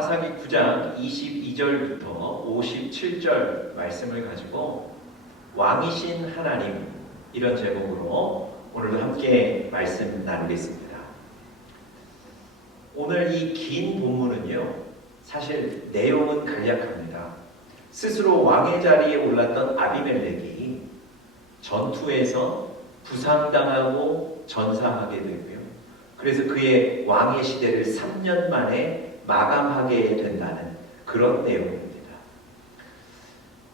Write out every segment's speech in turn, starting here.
사사기 9장 22절부터 57절 말씀을 가지고 왕이신 하나님, 이런 제목으로 오늘도 함께 말씀 나누겠습니다. 오늘 이 긴 본문은요, 사실 내용은 간략합니다. 스스로 왕의 자리에 올랐던 아비멜렉이 전투에서 부상당하고 전사하게 되고요. 그래서 그의 왕의 시대를 3년 만에 마감하게 된다는 그런 내용입니다.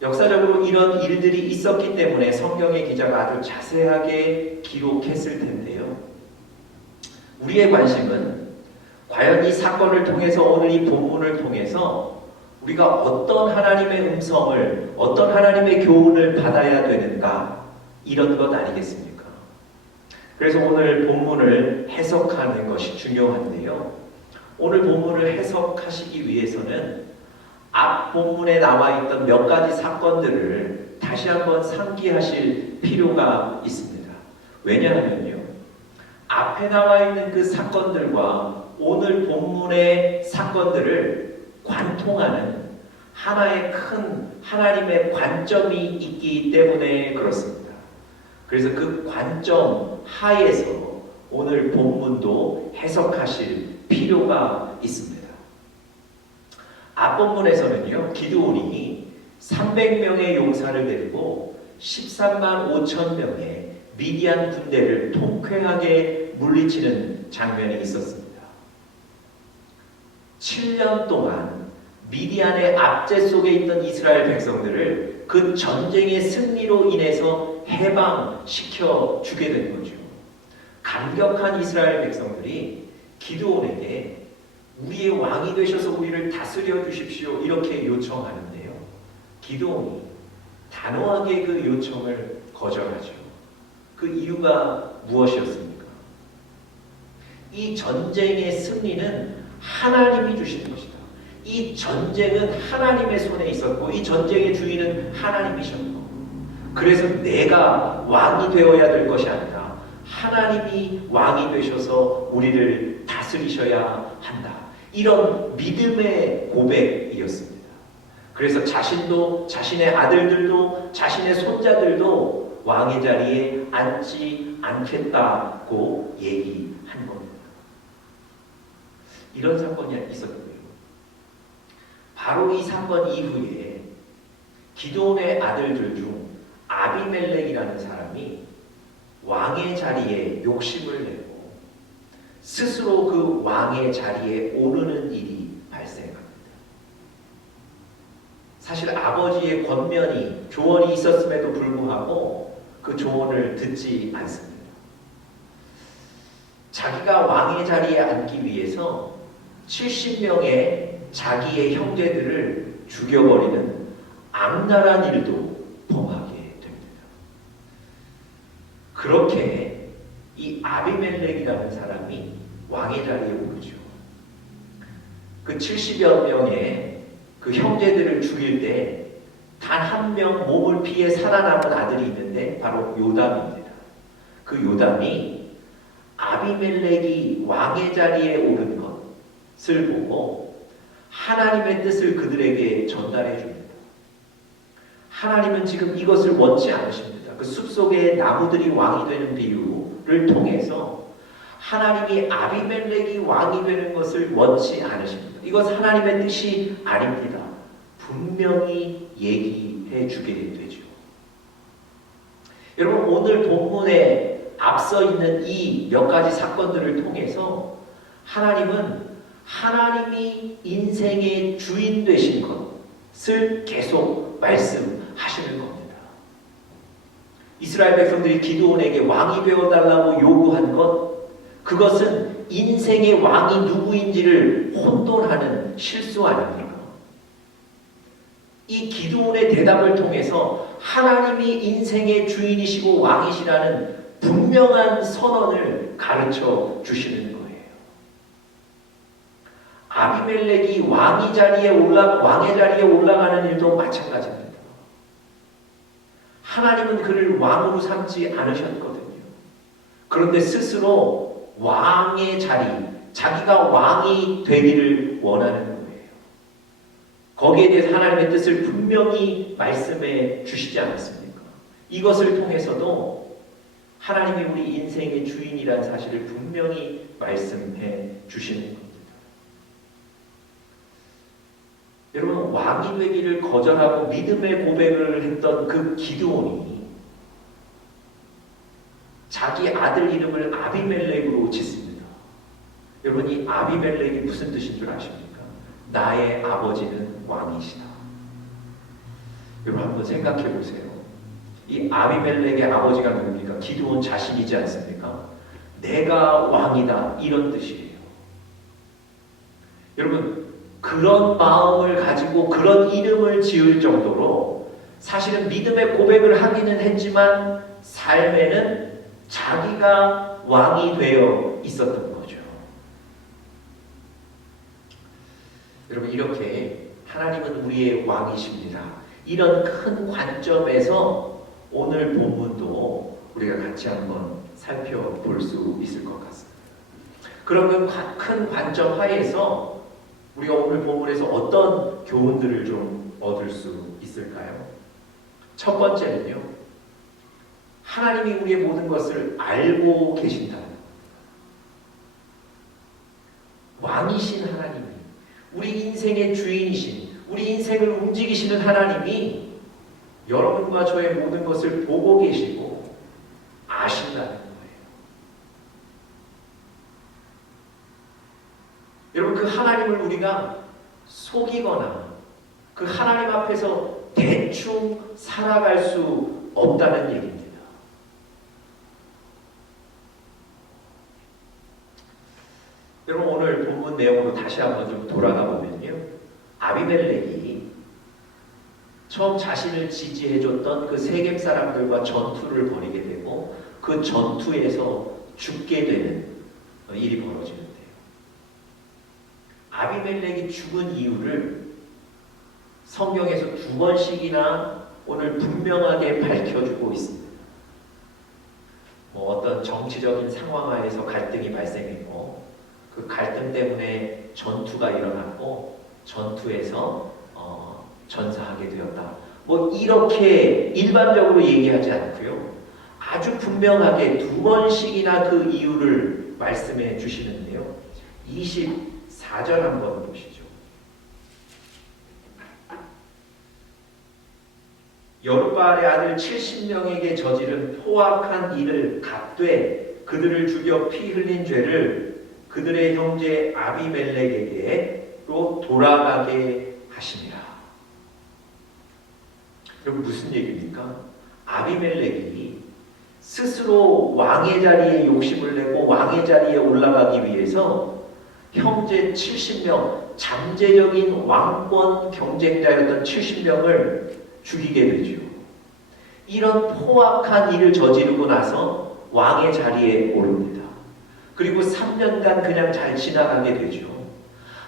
역사적으로 이런 일들이 있었기 때문에 성경의 기자가 아주 자세하게 기록했을 텐데요. 우리의 관심은 과연 이 사건을 통해서, 오늘 이 본문을 통해서 우리가 어떤 하나님의 음성을, 어떤 하나님의 교훈을 받아야 되는가, 이런 것 아니겠습니까? 그래서 오늘 본문을 해석하는 것이 중요한데요. 오늘 본문을 해석하시기 위해서는 앞 본문에 나와 있던 몇 가지 사건들을 다시 한번 상기하실 필요가 있습니다. 왜냐하면요, 앞에 나와 있는 그 사건들과 오늘 본문의 사건들을 관통하는 하나의 큰 하나님의 관점이 있기 때문에 그렇습니다. 그래서 그 관점 하에서 오늘 본문도 해석하실 필요가 있습니다. 앞본문에서는요, 기드온이 300명의 용사를 데리고 13만 5천 명의 미디안 군대를 통쾌하게 물리치는 장면이 있었습니다. 7년 동안 미디안의 압제 속에 있던 이스라엘 백성들을 그 전쟁의 승리로 인해서 해방시켜 주게 된 거죠. 감격한 이스라엘 백성들이 기드온에게 우리의 왕이 되셔서 우리를 다스려 주십시오, 이렇게 요청하는데요. 기드온이 단호하게 그 요청을 거절하죠. 그 이유가 무엇이었습니까? 이 전쟁의 승리는 하나님이 주시는 것이다. 이 전쟁은 하나님의 손에 있었고, 이 전쟁의 주인은 하나님이셨고, 그래서 내가 왕이 되어야 될 것이 아니라 하나님이 왕이 되셔서 우리를 다스리셔야 한다. 이런 믿음의 고백이었습니다. 그래서 자신도, 자신의 아들들도, 자신의 손자들도 왕의 자리에 앉지 않겠다고 얘기한 겁니다. 이런 사건이 있었고요. 바로 이 사건 이후에 기드온의 아들들 중 아비멜렉이라는 사람이 왕의 자리에 욕심을 내고 스스로 그 왕의 자리에 오르는 일이 발생합니다. 사실 아버지의 권면이, 조언이 있었음에도 불구하고 그 조언을 듣지 않습니다. 자기가 왕의 자리에 앉기 위해서 70명의 자기의 형제들을 죽여버리는 악랄한 일도 범하게 됩니다. 그렇게 이 아비멜렉이라는 사람이 왕의 자리에 오르죠. 그 70여 명의 그 형제들을 죽일 때 단 한 명 몸을 피해 살아남은 아들이 있는데 바로 요담입니다. 그 요담이 아비멜렉이 왕의 자리에 오른 것을 보고 하나님의 뜻을 그들에게 전달해 줍니다. 하나님은 지금 이것을 원치 않으십니다. 그 숲속에 나무들이 왕이 되는 비유를 통해서 하나님이 아비멜렉이 왕이 되는 것을 원치 않으십니다. 이것 하나님의 뜻이 아닙니다. 분명히 얘기해 주게 되죠. 여러분, 오늘 본문에 앞서 있는 이 몇 가지 사건들을 통해서 하나님은 하나님이 인생의 주인 되신 것을 계속 말씀하시는 겁니다. 이스라엘 백성들이 기드온에게 왕이 되어달라고 요구한 것, 그것은 인생의 왕이 누구인지를 혼돈하는 실수 아닙니까? 이 기드온의 대답을 통해서 하나님이 인생의 주인이시고 왕이시라는 분명한 선언을 가르쳐 주시는 거예요. 아비멜렉이 왕의 자리에 올라가는 일도 마찬가지입니다. 하나님은 그를 왕으로 삼지 않으셨거든요. 그런데 스스로 왕의 자리, 자기가 왕이 되기를 원하는 거예요. 거기에 대해서 하나님의 뜻을 분명히 말씀해 주시지 않았습니까? 이것을 통해서도 하나님이 우리 인생의 주인이라는 사실을 분명히 말씀해 주시는 겁니다. 여러분, 왕이 되기를 거절하고 믿음의 고백을 했던 그 기드온이 자기 아들 이름을 아비멜렉으로 짓습니다. 여러분, 이 아비멜렉이 무슨 뜻인 줄 아십니까? 나의 아버지는 왕이시다. 여러분, 한번 생각해 보세요. 이 아비멜렉의 아버지가 누굽니까? 기드온 자신이지 않습니까? 내가 왕이다, 이런 뜻이에요. 여러분, 그런 마음을 가지고 그런 이름을 지을 정도로 사실은 믿음의 고백을 하기는 했지만 삶에는 자기가 왕이 되어 있었던 거죠. 여러분, 이렇게 하나님은 우리의 왕이십니다. 이런 큰 관점에서 오늘 본문도 우리가 같이 한번 살펴볼 수 있을 것 같습니다. 그런 큰 관점 하에서 우리가 오늘 본문에서 어떤 교훈들을 좀 얻을 수 있을까요? 첫 번째는요, 하나님이 우리의 모든 것을 알고 계신다는 것. 왕이신 하나님이, 우리 인생의 주인이신, 우리 인생을 움직이시는 하나님이 여러분과 저의 모든 것을 보고 계시고 아신다는 거예요. 여러분, 그 하나님을 우리가 속이거나 그 하나님 앞에서 대충 살아갈 수 없다는 얘기입니다. 여러분, 오늘 본문 내용으로 다시 한번 좀 돌아가 보면요, 아비멜렉이 처음 자신을 지지해줬던 그 세겜 사람들과 전투를 벌이게 되고 그 전투에서 죽게 되는 일이 벌어지는데요. 아비멜렉이 죽은 이유를 성경에서 2번씩이나 오늘 분명하게 밝혀주고 있습니다. 어떤 정치적인 상황 하에서 갈등이 발생했고 그 갈등 때문에 전투가 일어났고 전투에서 전사하게 되었다. 이렇게 일반적으로 얘기하지 않고요, 아주 분명하게 2번씩이나 그 이유를 말씀해 주시는데요. 24절 한번 보시죠. 여룻바알의 아들 70명에게 저지른 포악한 일을 갚되 그들을 죽여 피 흘린 죄를 그들의 형제 아비멜렉에게로 돌아가게 하시니라. 여러분, 무슨 얘기입니까? 아비멜렉이 스스로 왕의 자리에 욕심을 내고 왕의 자리에 올라가기 위해서 형제 70명, 잠재적인 왕권 경쟁자였던 70명을 죽이게 되죠. 이런 포악한 일을 저지르고 나서 왕의 자리에 오릅니다. 그리고 3년간 그냥 잘 지나가게 되죠.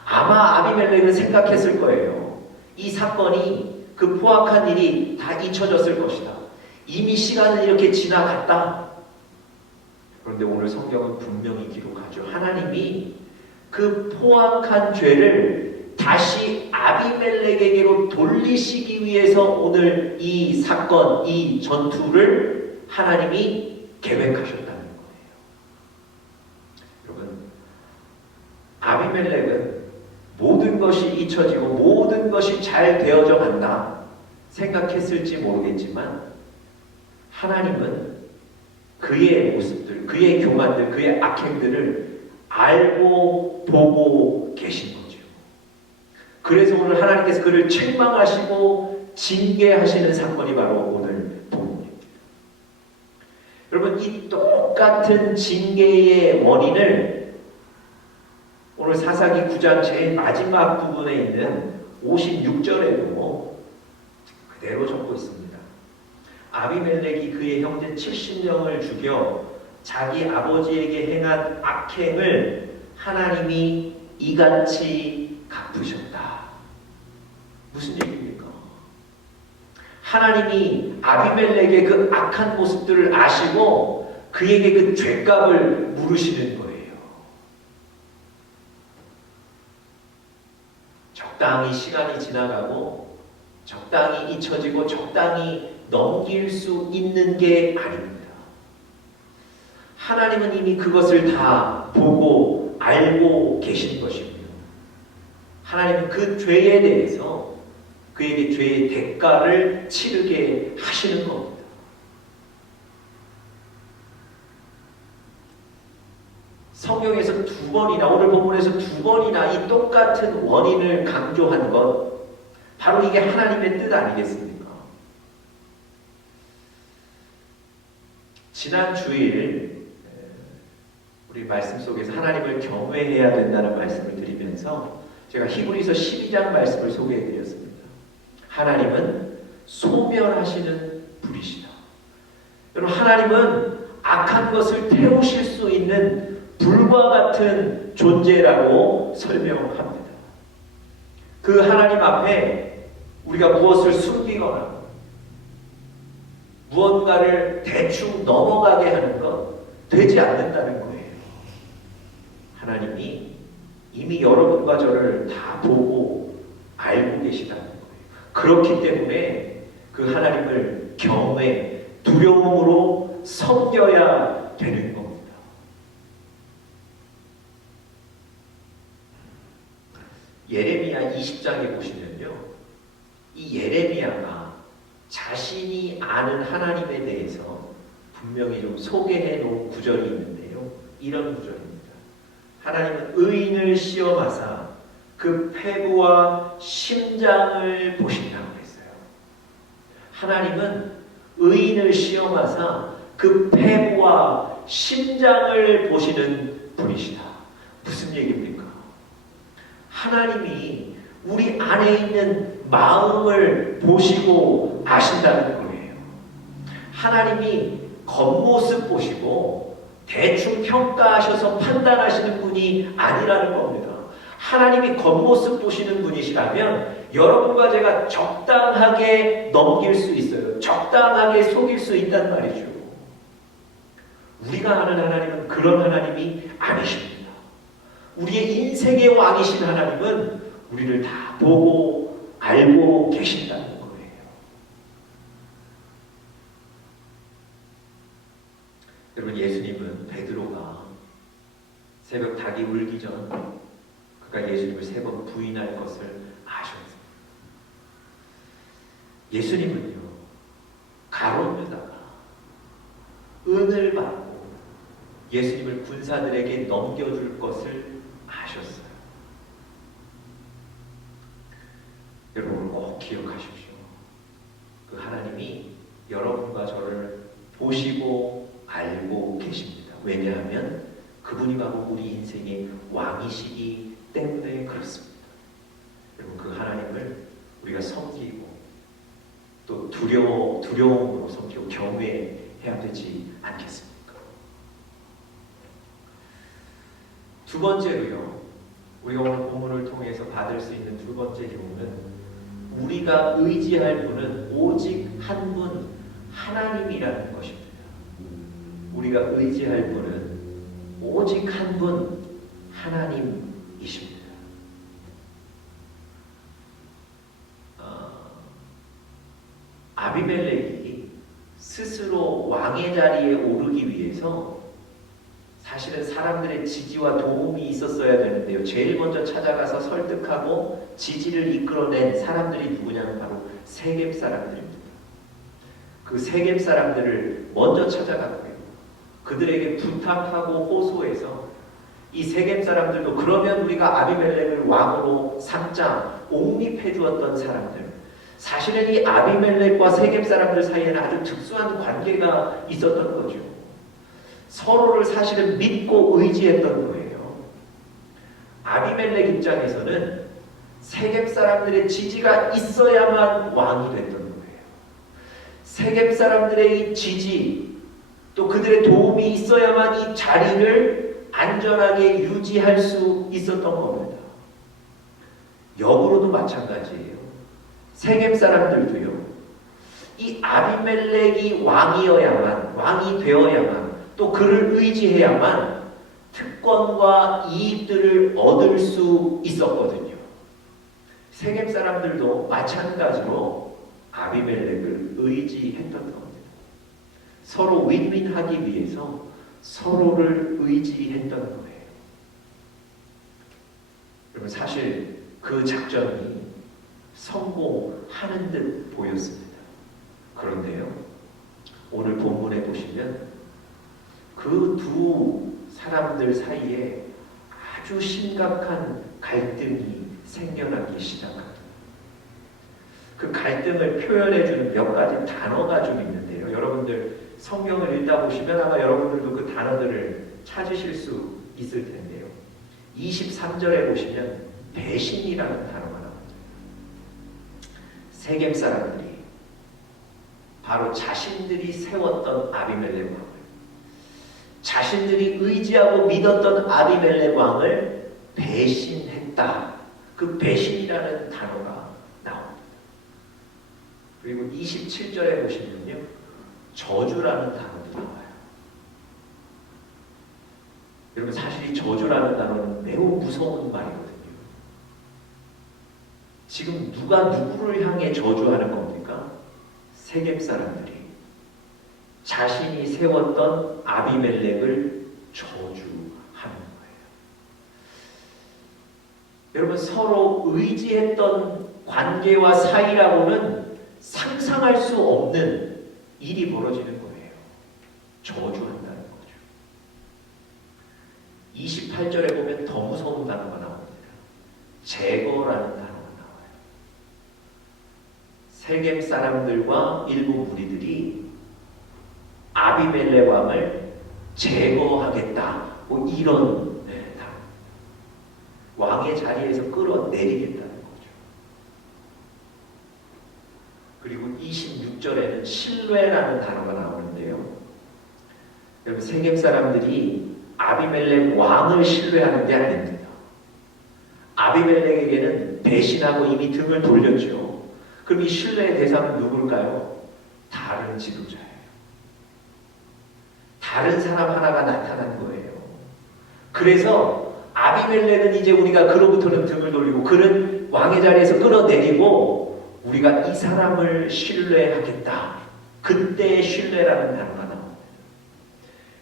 아마 아비멜렉은 생각했을 거예요. 이 사건이, 그 포악한 일이 다 잊혀졌을 것이다. 이미 시간은 이렇게 지나갔다. 그런데 오늘 성경은 분명히 기록하죠. 하나님이 그 포악한 죄를 다시 아비멜렉에게로 돌리시기 위해서 오늘 이 사건, 이 전투를 하나님이 계획하셨다는 거예요. 여러분, 아비멜렉은 모든 것이 잊혀지고 모든 것이 잘 되어져 간다 생각했을지 모르겠지만 하나님은 그의 모습들, 그의 교만들, 그의 악행들을 알고 보고 계신 거죠. 그래서 오늘 하나님께서 그를 책망하시고 징계하시는 사건이 바로 오늘 본문입니다. 여러분, 이 똑같은 징계의 원인을 오늘 사사기 9장 제일 마지막 부분에 있는 56절에도 그대로 적고 있습니다. 아비멜렉이 그의 형제 70명을 죽여 자기 아버지에게 행한 악행을 하나님이 이같이 갚으셨다. 무슨 얘기입니까? 하나님이 아비멜렉의 그 악한 모습들을 아시고 그에게 그 죗값을 물으시는 거예요. 적당히 시간이 지나가고 적당히 잊혀지고 적당히 넘길 수 있는 게 아닙니다. 하나님은 이미 그것을 다 보고 알고 계신 것이고요. 하나님은 그 죄에 대해서 그에게 죄의 대가를 치르게 하시는 겁니다. 성경에서 두 번이나, 오늘 본문에서 두 번이나 이 똑같은 원인을 강조한 것, 바로 이게 하나님의 뜻 아니겠습니까? 지난 주일 우리 말씀 속에서 하나님을 경외해야 된다는 말씀을 드리면서 제가 히브리서 12장 말씀을 소개해드렸습니다. 하나님은 소멸하시는 불이시다. 여러분, 하나님은 악한 것을 태우실 수 있는 불과 같은 존재라고 설명합니다. 그 하나님 앞에 우리가 무엇을 숨기거나 무언가를 대충 넘어가게 하는 것 되지 않는다는 거예요. 하나님이 이미 여러분과 저를 다 보고 알고 계시다는 거예요. 그렇기 때문에 그 하나님을 경외, 두려움으로 섬겨야 되는 겁니다. 예레미야 20장에 보시면요, 이 예레미야가 자신이 아는 하나님에 대해서 분명히 좀 소개해 놓은 구절이 있는데요, 이런 구절입니다. 하나님은 의인을 시험하사 그 패부와 심장을 보신다고 했어요. 하나님은 의인을 시험하사 그 패부와 심장을 보시는 분이시다. 무슨 얘기입니까? 하나님이 우리 안에 있는 마음을 보시고 아신다는 거예요. 하나님이 겉모습 보시고 대충 평가하셔서 판단하시는 분이 아니라는 겁니다. 하나님이 겉모습 보시는 분이시라면 여러분과 제가 적당하게 넘길 수 있어요. 적당하게 속일 수 있단 말이죠. 우리가 아는 하나님은 그런 하나님이 아니십니다. 우리의 인생의 왕이신 하나님은 우리를 다 보고 알고 계신다는 거예요. 여러분, 예수님은 베드로가 새벽 닭이 울기 전 그가 예수님을 3번 부인할 것을 아셨습니다. 예수님은요, 가론유다가 은을 받고 예수님을 군사들에게 넘겨줄 것을 아셨어요. 여러분 꼭 기억하십시오. 그 하나님이 여러분과 저를 보시고 알고 계십니다. 왜냐하면 그분이 바로 우리 인생의 왕이시기 때문에 그렇습니다. 여러분, 그 하나님을 우리가 섬기고 또 두려움으로 섬기고 경외해야 되지 않겠습니까? 두 번째로요, 우리가 오늘 본문을 통해서 받을 수 있는 두 번째 교훈은 우리가 의지할 분은 오직 한 분, 하나님이라는 것입니다. 우리가 의지할 분은 오직 한 분, 하나님이십니다. 아비멜렉이 스스로 왕의 자리에 오르기 위해서 사실은 사람들의 지지와 도움이 있었어야 되는데요, 제일 먼저 찾아가서 설득하고 지지를 이끌어낸 사람들이 누구냐면 바로 세겜 사람들입니다. 그 세겜 사람들을 먼저 찾아갔고요, 그들에게 부탁하고 호소해서 이 세겜 사람들도 그러면 우리가 아비멜렉을 왕으로 삼자 옹립해 주었던 사람들, 사실은 이 아비멜렉과 세겜 사람들 사이에는 아주 특수한 관계가 있었던 거죠. 서로를 사실은 믿고 의지했던 거예요. 아비멜렉 입장에서는 세겜 사람들의 지지가 있어야만 왕이 됐던 거예요. 세겜 사람들의 이 지지, 또 그들의 도움이 있어야만 이 자리를 안전하게 유지할 수 있었던 겁니다. 역으로도 마찬가지예요. 세겜 사람들도요, 이 아비멜렉이 왕이 되어야만, 또 그를 의지해야만 특권과 이익들을 얻을 수 있었거든요. 세겜 사람들도 마찬가지로 아비멜렉을 의지했던 겁니다. 서로 윈윈하기 위해서 서로를 의지했던 거예요. 여러분, 사실 그 작전이 성공하는 듯 보였습니다. 그런데요, 오늘 본문에 보시면 그 두 사람들 사이에 아주 심각한 갈등이 생겨나기 시작합니다. 그 갈등을 표현해주는 몇 가지 단어가 좀 있는데요. 여러분들 성경을 읽다 보시면 아마 여러분들도 그 단어들을 찾으실 수 있을 텐데요. 23절에 보시면 배신이라는 단어가 나옵니다. 세겜 사람들이 바로 자신들이 세웠던 아비멜렉 왕을, 자신들이 의지하고 믿었던 아비멜렉 왕을 배신했다. 그 배신이라는 단어가 나옵니다. 그리고 27절에 보시면요, 저주라는 단어도 나와요. 여러분, 사실 이 저주라는 단어는 매우 무서운 말이거든요. 지금 누가 누구를 향해 저주하는 겁니까? 세겜 사람들이 자신이 세웠던 아비멜렉을 저주하는 거예요. 여러분, 서로 의지했던 관계와 사이라고는 상상할 수 없는 일이 벌어지는 거예요. 저주한다는 거죠. 28절에 보면 더 무서운 단어가 나옵니다. 제거라는 단어가 나와요. 세겜 사람들과 일부 무리들이 아비멜렉 왕을 제거하겠다. 뭐 이런 단어. 왕의 자리에서 끌어내리겠다는 거죠. 그리고 26절에는 신뢰라는 단어가 나오는데요. 여러분, 세겜 사람들이 아비멜렉 왕을 신뢰하는 게 아닙니다. 아비멜렉에게는 배신하고 이미 등을 돌렸죠. 그럼 이 신뢰의 대상은 누굴까요? 다른 지도자예요. 다른 사람 하나가 나타난 거예요. 그래서 아비멜렉은 이제 우리가 그로부터는 등을 돌리고 그는 왕의 자리에서 끌어내리고 우리가 이 사람을 신뢰하겠다. 그때의 신뢰라는 단어가 나옵니다.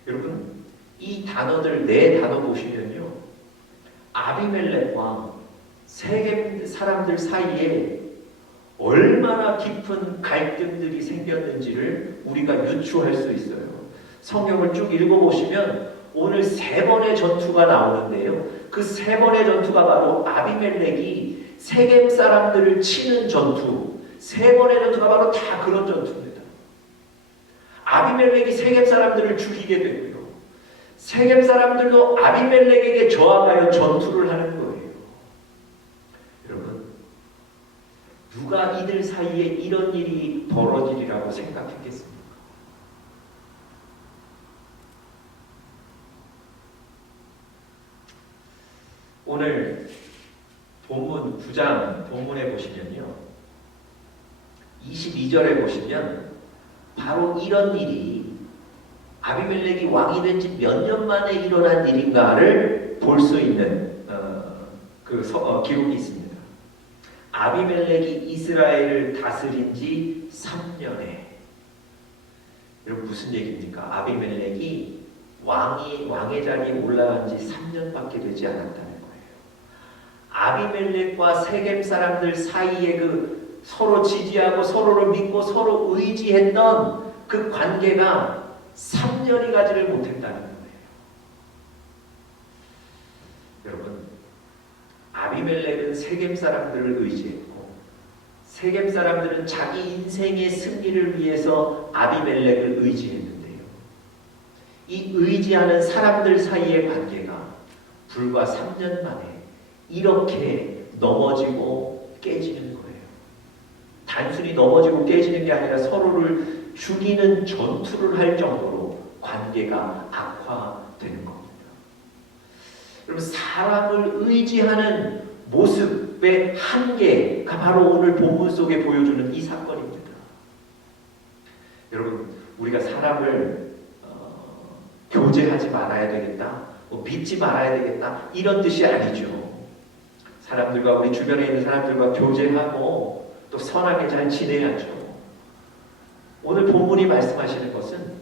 여러분, 이 단어들 네 단어 보시면요, 아비멜렉과 세겜 사람들 사이에 얼마나 깊은 갈등들이 생겼는지를 우리가 유추할 수 있어요. 성경을 쭉 읽어보시면 오늘 세 번의 전투가 나오는데요. 그 세 번의 전투가 바로 아비멜렉이 세겜 사람들을 치는 전투, 세 번의 전투가 바로 다 그런 전투입니다. 아비멜렉이 세겜 사람들을 죽이게 되고요, 세겜 사람들도 아비멜렉에게 저항하여 전투를 하는 거예요. 여러분, 누가 이들 사이에 이런 일이 벌어지리라고 생각했겠습니까? 오늘 본문 9장 본문에 보시면요, 22절에 보시면 바로 이런 일이 아비멜렉이 왕이 된 지 몇 년 만에 일어난 일인가를 볼 수 있는 기록이 있습니다. 아비멜렉이 이스라엘을 다스린 지 3년에, 여러분 무슨 얘기입니까? 아비멜렉이 왕의 자리에 올라간 지 3년밖에 되지 않았다는 거예요. 아비멜렉과 세겜 사람들 사이에 그 서로 지지하고 서로를 믿고 서로 의지했던 그 관계가 3년이 가지를 못했다는 거예요. 여러분, 아비멜렉은 세겜 사람들을 의지했고 세겜 사람들은 자기 인생의 승리를 위해서 아비멜렉을 의지했는데요, 이 의지하는 사람들 사이의 관계가 불과 3년 만에 이렇게 넘어지고 깨지는 거예요. 단순히 넘어지고 깨지는 게 아니라 서로를 죽이는 전투를 할 정도로 관계가 악화되는 겁니다. 여러분, 사람을 의지하는 모습의 한계가 바로 오늘 본문 속에 보여주는 이 사건입니다. 여러분, 우리가 사람을 교제하지 말아야 되겠다, 믿지 말아야 되겠다, 이런 뜻이 아니죠. 사람들과 우리 주변에 있는 사람들과 교제하고 또 선하게 잘 지내야죠. 오늘 본문이 말씀하시는 것은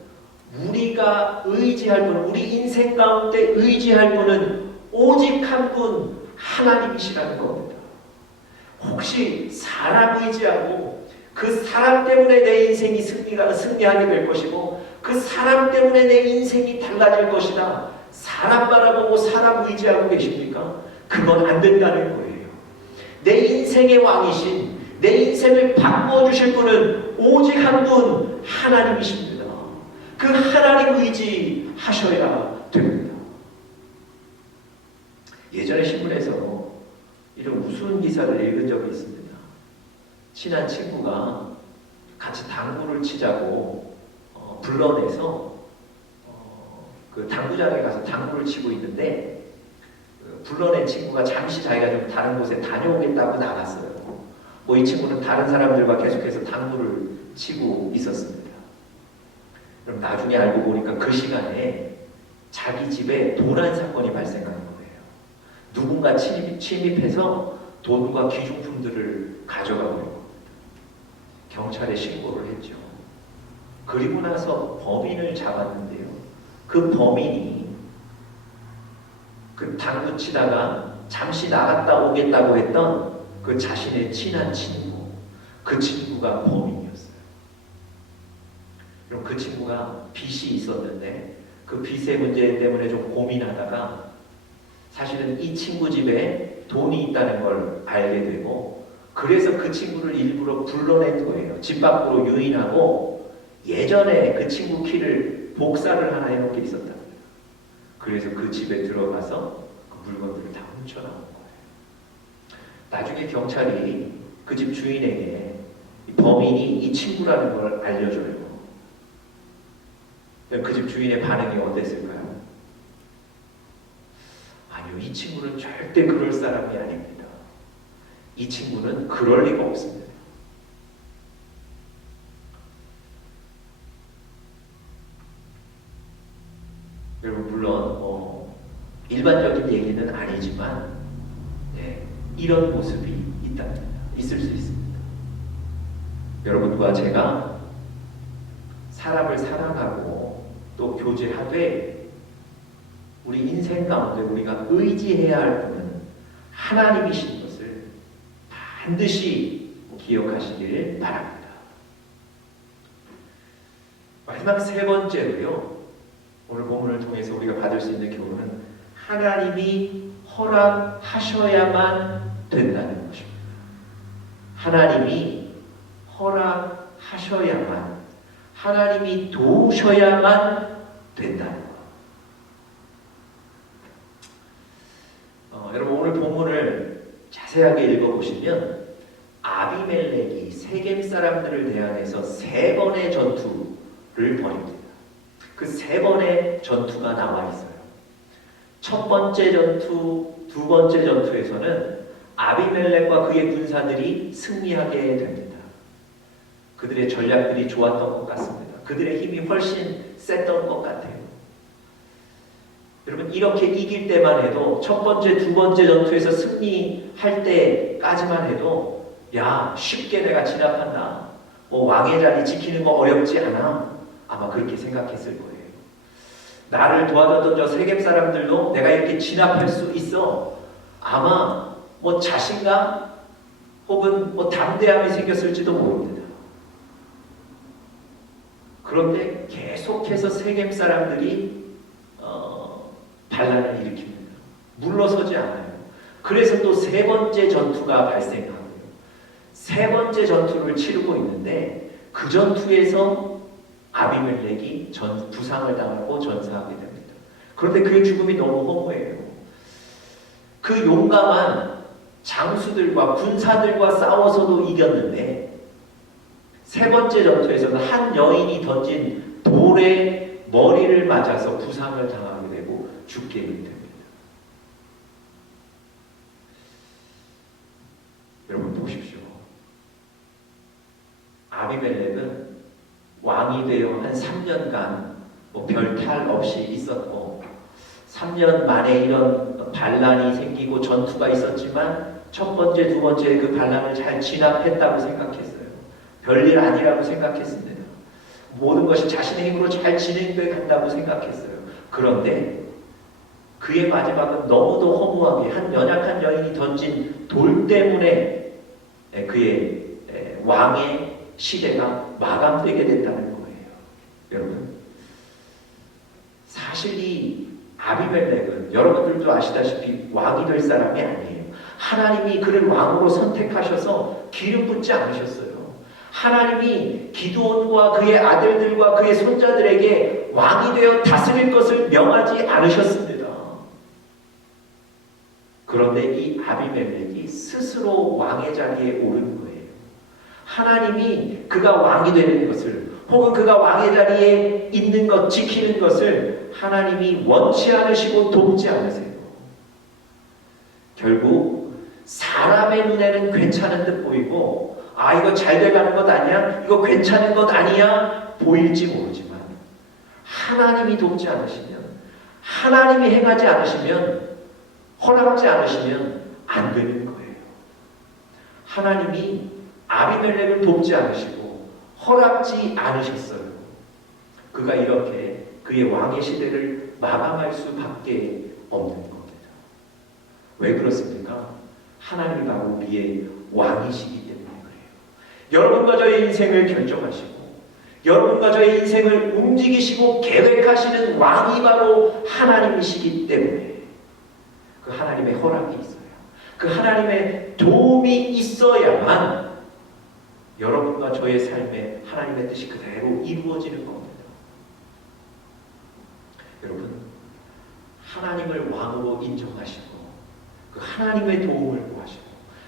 우리가 의지할 분, 우리 인생 가운데 의지할 분은 오직 한 분 하나님이시라는 겁니다. 혹시 사람 의지하고 그 사람 때문에 내 인생이 승리하게 될 것이고 그 사람 때문에 내 인생이 달라질 것이다. 사람 바라보고 사람 의지하고 계십니까? 그건 안 된다는 거예요. 내 인생의 왕이신, 내 인생을 바꿔주실 분은 오직 한 분 하나님이십니다. 그 하나님 의지하셔야 됩니다. 예전에 신문에서 이런 우스운 기사를 읽은 적이 있습니다. 친한 친구가 같이 당구를 치자고 불러내서 그 당구장에 가서 당구를 치고 있는데 불러낸 친구가 잠시 자기가 좀 다른 곳에 다녀오겠다고 나갔어요. 뭐 이 친구는 다른 사람들과 계속해서 당구를 치고 있었습니다. 그럼 나중에 알고 보니까 그 시간에 자기 집에 도난 사건이 발생한 거예요. 누군가 침입해서 돈과 귀중품들을 가져가 버린 겁니다. 경찰에 신고를 했죠. 그리고 나서 범인을 잡았는데요. 그 범인이 그 당구 치다가 잠시 나갔다 오겠다고 했던 그 자신의 친한 친구, 그 친구가 범인이었어요. 그럼 그 친구가 빚이 있었는데 그 빚의 문제 때문에 좀 고민하다가 사실은 이 친구 집에 돈이 있다는 걸 알게 되고 그래서 그 친구를 일부러 불러낸 거예요. 집 밖으로 유인하고 예전에 그 친구 키를 복사를 하나 해놓은 게 있었답니다. 그래서 그 집에 들어가서 그 물건들을 다 훔쳐나온 거예요. 나중에 경찰이 그 집 주인에게 이 범인이 이 친구라는 걸 알려줘요. 그 집 주인의 반응이 어땠을까요? 아니요, 이 친구는 절대 그럴 사람이 아닙니다. 이 친구는 그럴 리가 없습니다. 여러분 물론 일반적인 얘기는 아니지만 이런 모습이 있답니다. 있을 수 있습니다. 여러분과 제가 사람을 사랑하고 또 교제하되 우리 인생 가운데 우리가 의지해야 할 분은 하나님이신 것을 반드시 기억하시길 바랍니다. 마지막 세 번째로요. 오늘 본문을 통해서 우리가 받을 수 있는 교훈은 하나님이 허락하셔야만 된다는 것입니다. 하나님이 허락하셔야만, 하나님이 도우셔야만 된다는 것. 여러분 오늘 본문을 자세하게 읽어보시면 아비멜렉이 세겜 사람들을 대항해서 3번의 전투를 벌입니다. 그 3번의 전투가 나와 있어요. 첫 번째 전투, 두 번째 전투에서는 아비멜렉과 그의 군사들이 승리하게 됩니다. 그들의 전략들이 좋았던 것 같습니다. 그들의 힘이 훨씬 셌던 것 같아요. 여러분 이렇게 이길 때만 해도 첫 번째, 두 번째 전투에서 승리할 때까지만 해도 야 쉽게 내가 진압한다. 왕의 자리 지키는 거 어렵지 않아. 아마 그렇게 생각했을 거예요. 나를 도와줬던 저 세겜 사람들도 내가 이렇게 진압할 수 있어. 아마 자신감 혹은 담대함이 생겼을지도 모릅니다. 그런데 계속해서 세겜 사람들이 반란을 일으킵니다. 물러서지 않아요. 그래서 또 3번째 전투가 발생하고요. 3번째 전투를 치르고 있는데 그 전투에서 아비멜렉이 부상을 당하고 전사하게 됩니다. 그런데 그의 죽음이 너무 허무해요. 그 용감한 장수들과 군사들과 싸워서도 이겼는데 3번째 전투에서는 한 여인이 던진 돌에 머리를 맞아서 부상을 당하게 되고 죽게 됩니다. 여러분 보십시오. 아비멜렉은 왕이 되어 한 3년간 별 탈 없이 있었고 3년 만에 이런 반란이 생기고 전투가 있었지만 첫 번째, 두 번째 그 반란을 잘 진압했다고 생각했어요. 별일 아니라고 생각했습니다. 모든 것이 자신의 힘으로 잘 진행돼 간다고 생각했어요. 그런데 그의 마지막은 너무도 허무하게 한 연약한 여인이 던진 돌 때문에 그의 왕의 시대가 마감되게 됐다는 거예요. 여러분, 사실 이 아비멜렉은 여러분들도 아시다시피 왕이 될 사람이 아니에요. 하나님이 그를 왕으로 선택하셔서 기름 붓지 않으셨어요. 하나님이 기드온과 그의 아들들과 그의 손자들에게 왕이 되어 다스릴 것을 명하지 않으셨습니다. 그런데 이 아비멜렉이 스스로 왕의 자리에 오른 거예요. 하나님이 그가 왕이 되는 것을, 혹은 그가 왕의 자리에 있는 것, 지키는 것을 하나님이 원치 않으시고 돕지 않으세요. 결국 사람의 눈에는 괜찮은 듯 보이고, 아, 이거 잘 돼가는 것 아니야? 이거 괜찮은 것 아니야? 보일지 모르지만 하나님이 돕지 않으시면, 하나님이 행하지 않으시면, 허락지 않으시면 안 되는 거예요. 하나님이 아비멜렉을 돕지 않으시고 허락지 않으셨어요. 그가 이렇게 그의 왕의 시대를 마감할 수밖에 없는 겁니다. 왜 그렇습니까? 하나님이 바로 우리의 왕이시기 때문에 그래요. 여러분과 저의 인생을 결정하시고 여러분과 저의 인생을 움직이시고 계획하시는 왕이 바로 하나님이시기 때문에 그 하나님의 허락이 있어요. 그 하나님의 도움이 있어야만 여러분과 저의 삶에 하나님의 뜻이 그대로 이루어지는 겁니다. 여러분, 하나님을 왕으로 인정하시고 그 하나님의 도움을 구하시고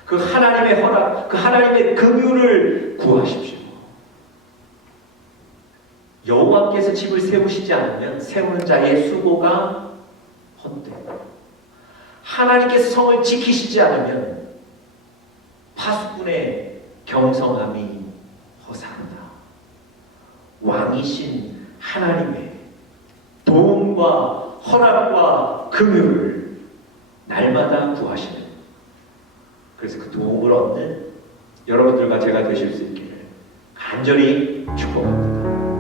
그 하나님의 허락, 그 하나님의 긍휼을 구하십시오. 여호와께서 집을 세우시지 않으면 세우는 자의 수고가 헛되고, 하나님께서 성을 지키시지 않으면 파수꾼의 경성함이 허사한다. 왕이신 하나님의 도움과 허락과 긍휼을 날마다 구하시는, 그래서 그 도움을 얻는 여러분들과 제가 되실 수 있기를 간절히 축복합니다.